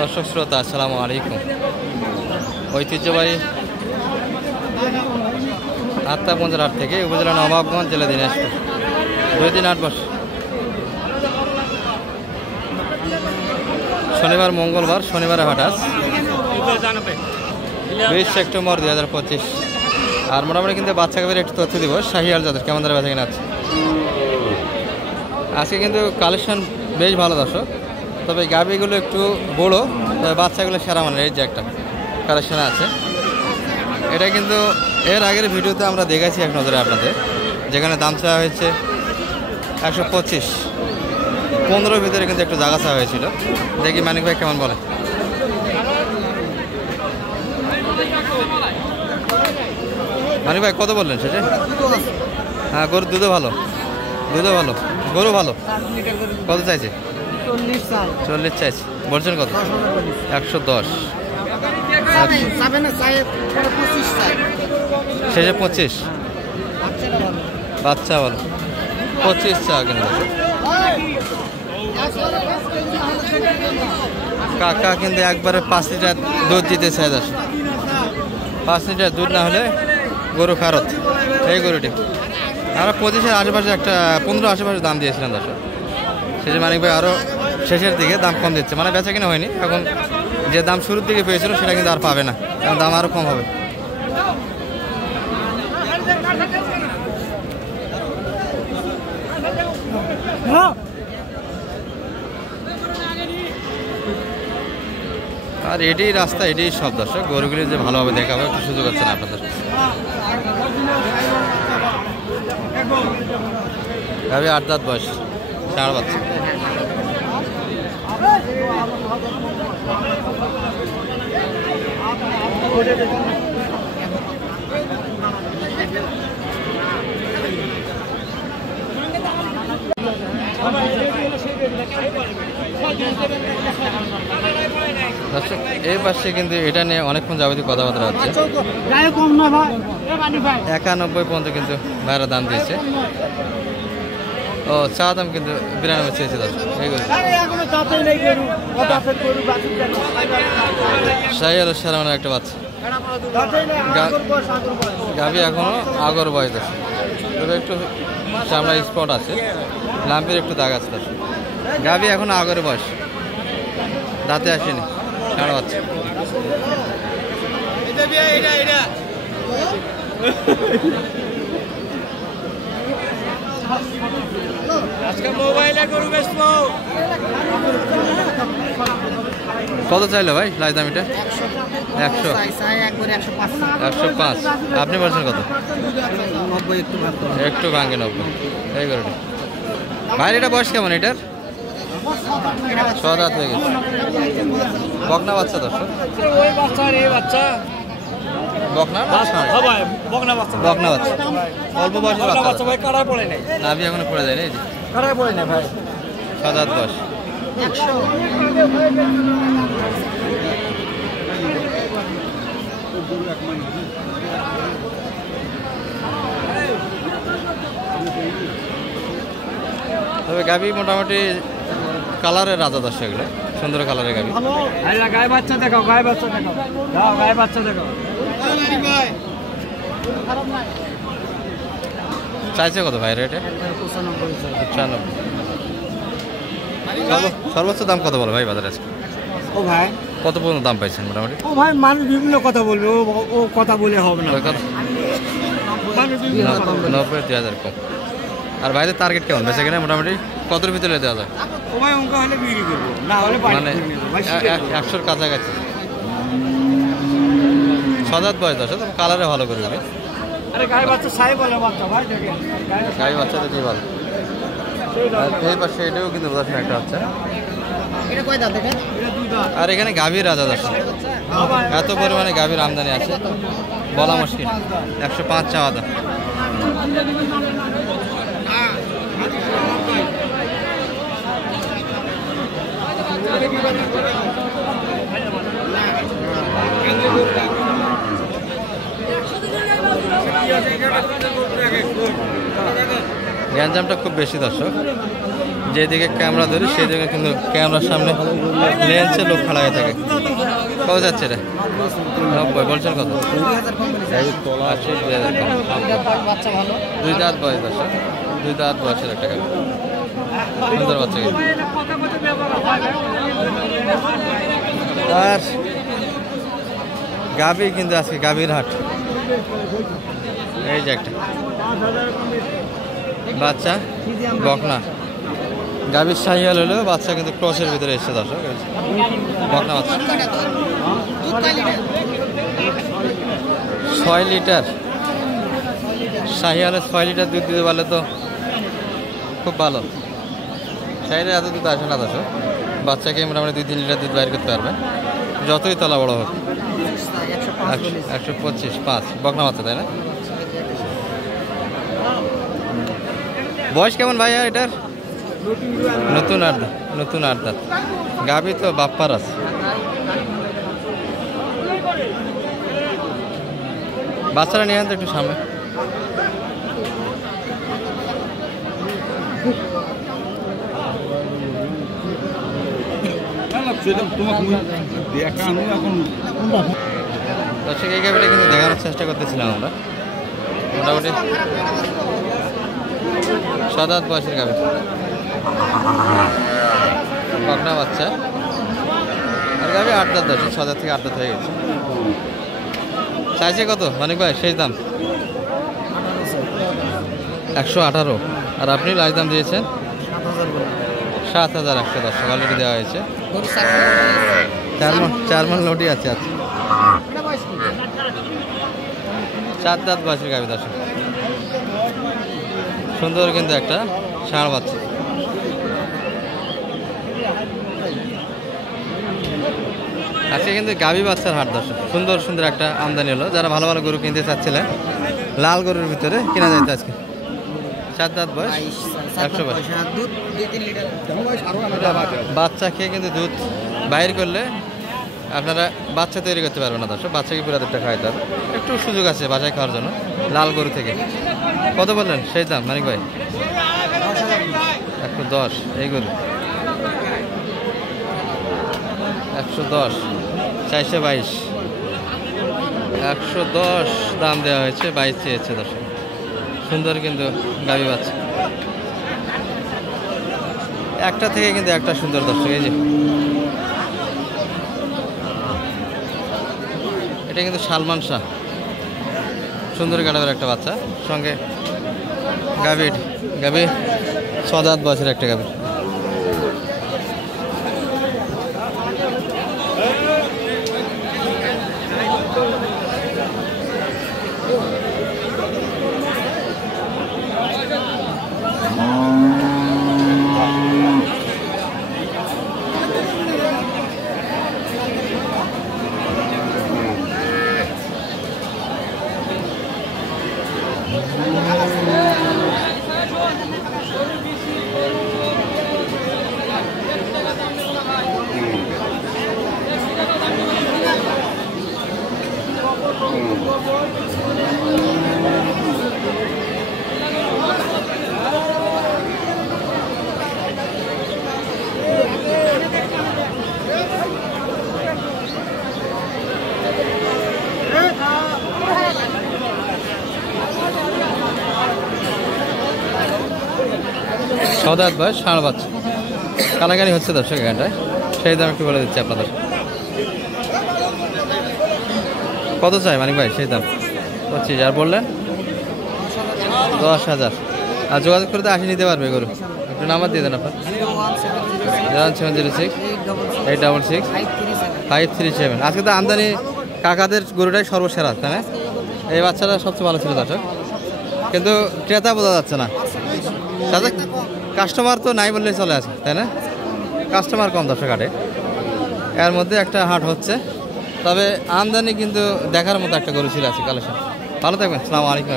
দর্শক শ্রোতা আসসালামু আলাইকুম। ঐতিহ্যবাহী আত্মাগঞ্জের হাট থেকে উপজেলা নবাবগঞ্জ, জেলা দিনাজপুর। 2 দিন 8 বছর, শনিবার মঙ্গলবার, শনিবারে হাট আজ 20 সেপ্টেম্বর 2025। আর মোটামুটি কিন্তু বাচ্চা গাভীর একটু তথ্য দিব, শাহিয়াল জাতের কেমন ধরে বেচা কিনা আছে। আজকে কিন্তু কালেকশন বেশ ভালো দর্শক, তবে গাভীগুলো একটু বড়, তবে বাচ্চাগুলো সেরা মানের। এই যে একটা কালেকশন আছে, এটা কিন্তু এর আগের ভিডিওতে আমরা দেখেছি এক নজরে আপনাদের, যেখানে দাম চাওয়া হয়েছে 125। 15 ভিতরে কিন্তু একটু জায়গা চাওয়া হয়েছিল। দেখি মানিক ভাই কেমন বলে। মানিক ভাই কত বললেন সেটা? হ্যাঁ, গরুর দুধও ভালো, দুধও ভালো, গরু ভালো। কত চাইছে? 40 চাইছে। বলছেন কত? 110। শেষে 25। বাচ্চা ভালো, 25 চা কিন্তু। কাকা কিন্তু একবারে 5 লিটার দুধ দিতে চাই দশ। 5 লিটার দুধ না হলে গরু ফেরত। এই গরুটি আমরা 25-এর আশেপাশে, একটা 15 আশেপাশে দাম দিয়েছিলাম দশ। শেষে মানিক ভাই আরও শেষের দিকে দাম কম দিচ্ছে, মানে বেচা কিনা হয়নি। এখন যে দাম শুরুর দিকে পেয়েছিল সেটা কিন্তু আর পাবে না, কারণ দাম আরও কম হবে। আর এটাই রাস্তা, এটাই সব দর্শক। গরুগুলি যে ভালোভাবে দেখাবো একটু সুযোগ হচ্ছে না আপনাদের। গাভী 8 দাঁত বয়স, ষাঁড় বাচ্চা। দর্শক এই পাশে কিন্তু এটা নিয়ে অনেকক্ষণ যাবতীয় কথাবার্তা হচ্ছে। 91 পর্যন্ত কিন্তু ভাইরা দাম দিয়েছে। ও চা দাম কিন্তু 92 চেয়েছে দর্শক। এইগুলো শাহিয়াল সারানোর একটা বাচ্চা গাভী, এখনো আগর বয়স আছে, তবে একটু চামড়া স্পট আছে, লাম্পের একটু দাগ আছে দর্শক। গাভী এখনো আগর বয়স, দাঁতে আসেনি, ষাঁড় বাচ্চা। কত চাইলো ভাই লাই দাম? এটা 100, 105। আপনি বলছেন কত? 90, একটু ভাঙে 90। এই গরুটা ভাই, এটা বয়স কেমন এটার? 6 দাঁত হয়ে গেছে, বকনা বাচ্চা দর্শক। বকনা বাচ্চা, অল্প বয়সের বাচ্চা, নাভি এখনো পড়ে যায় না। এই যে 6 দাঁত বয়স। তবে গাভী মোটামুটি কালারের রাজা দর্শক, এগুলো সুন্দর কালারের গাভী। গায়ে বাচ্চা দেখাও, গায়ে বাচ্চা দেখাও, গায়ে বাচ্চা দেখাও। চাইছে কত ভাই রেটে? 95। সর্বোচ্চ দাম কত বলো ভাই বাজারে? ও ভাই কত পর্যন্ত দাম পাইছেন মোটামুটি? ও ভাই মানুষ বিভিন্ন কথা বলবে, ও কথা বলে হবে না। 90, 2000 কম। আর ভাইদের টার্গেট কেমন বেচা কিনা মোটামুটি কতর ভিতরে দেওয়া যায়? ও ভাই অঙ্ক হলে বিক্রি করবো, না হলে মানে 100-র কাছাকাছি। 6 দাঁত বয়স আছে, কালারে ভালো করে দিবে। আরে গায়ে বাচ্চা সাই বলে বাচ্চা ভাই, দেখেন গায়ে বাচ্চা দিতেই ভালো। এই পাশে এটাও কিন্তু দর্শন একটা হচ্ছে। আর এখানে গাভীর রাজা দর্শন, এত পরিমাণে গাভীর আমদানি আছে বলা মুশকিল। 105 চাওয়া দাম। গ্যাঞ্জামটা খুব বেশি দর্শক, যেদিকে ক্যামেরা ধরি সেদিকে কিন্তু ক্যামেরার সামনে লেন্সে লোক খাড়া হয়ে থাকে। কত যাচ্ছে এটা? 90 বলছেন কত? 80,000 দুই দাঁত বয়স আছে, দুই দাঁত বয়সের একটা গাভী, সুন্দর বাচ্চা গাভী। আর গাভী কিন্তু আজকে গাভীর হাট। এই যে একটা বাচ্চা বকনা গাভীর শাহিয়াল হলেও বাচ্চা কিন্তু ক্রসের ভিতরে এসেছে দর্শক। বকনা বাচ্চা 6 লিটার শাহিয়ালে 6 লিটার দুধ দিতে পারলে তো খুব ভালো। শাহিয়ালে এত দুধ আসে না দর্শক, বাচ্চাকে মোটামুটি 2-3 লিটার দুধ বাইর করতে পারবে যতই তলা বড় হোক। 125 বকনা বাচ্চা, তাই না? বয়স কেমন ভাইয়া এটার? নতুন আট দাঁত গাভী তো বাপ্পার আছে। বাচ্চারা নিয়ে আনতো একটু সামনে। দর্শক এই গাভীটা কিন্তু দেখানোর চেষ্টা করতেছিলাম আমরা। মোটামুটি 7 বয়সের গাভী, বকনা বাচ্চা। আর গাভী 8 দাঁত দর্শক, 6 থেকে 8 দাঁত হয়ে গেছে। চাইছে কত মানিক ভাই শেষ দাম? 118। আর আপনি লাস্ট দাম দিয়েছেন 7,100 দর্শক, অলরেডি দেওয়া হয়েছে। 4 মান লোডি আছে। আচ্ছা 7 দাঁত বয়সের গাভী দর্শক, সুন্দর কিন্তু একটা ষাঁড় বাচ্চা। আজকে কিন্তু গাভী বাচ্চার হাট দর্শক, সুন্দর একটা আমদানি হলো। যারা ভালো ভালো গরু কিনতে চাচ্ছিলেন লাল গরুর ভিতরে কিনা যাইতে আজকে। 7 দাঁত বয়স, 100 বয়স। বাচ্চা খেয়ে কিন্তু দুধ বাইর করলে আপনারা বাচ্চা তৈরি করতে পারবেন না দর্শক, বাচ্চাকে পুরো দুধটা খাওয়াইতে হবে। একটু সুযোগ আছে বাসায় খাওয়ার জন্য লাল গরু থেকে। কত বললেন সেই দাম মানিক ভাই? 110। এই গরু 110, 422, 110 দাম দেওয়া হয়েছে, 22 চেয়েছে দর্শক। সুন্দর কিন্তু গাভী বাচ্চা, একটা থেকে কিন্তু একটা সুন্দর দর্শক। এই যে এটা কিন্তু সালমান শাহ, সুন্দর কাটাবের একটা বাচ্চা, সঙ্গে গাভী 6 দাঁত বয়সের একটা গাভী। সদাত বয়স, ষাঁড় বাচ্চা, কানাকানি হচ্ছে দর্শক এখানটায়। সেই দাম একটু বলে দিচ্ছি আপনাদের। কত চাই মানিক ভাই সেই দাম? 25। আর বললেন 10,000। আর যোগাযোগ করতে 80 নিতে পারবে গরু। একটু নাম্বার দিয়ে দেন আপনার। 01706 866 537। আজকে তো আমদানি কাকাদের গরুটাই সর্বসেরা, তাই না? এই বাচ্চাটা সবচেয়ে ভালো ছিল দর্শক, কিন্তু ক্রেতা বোঝা যাচ্ছে না। তাদের কাস্টমার তো নাই বললেই চলে আসে, তাই না? কাস্টমার কম দর্শক হাটে। এর মধ্যে একটা হাট হচ্ছে, তবে আমদানি কিন্তু দেখার মতো একটা গরু ছিল আছে কালেকশন। ভালো থাকবেন, আসসালামু আলাইকুম।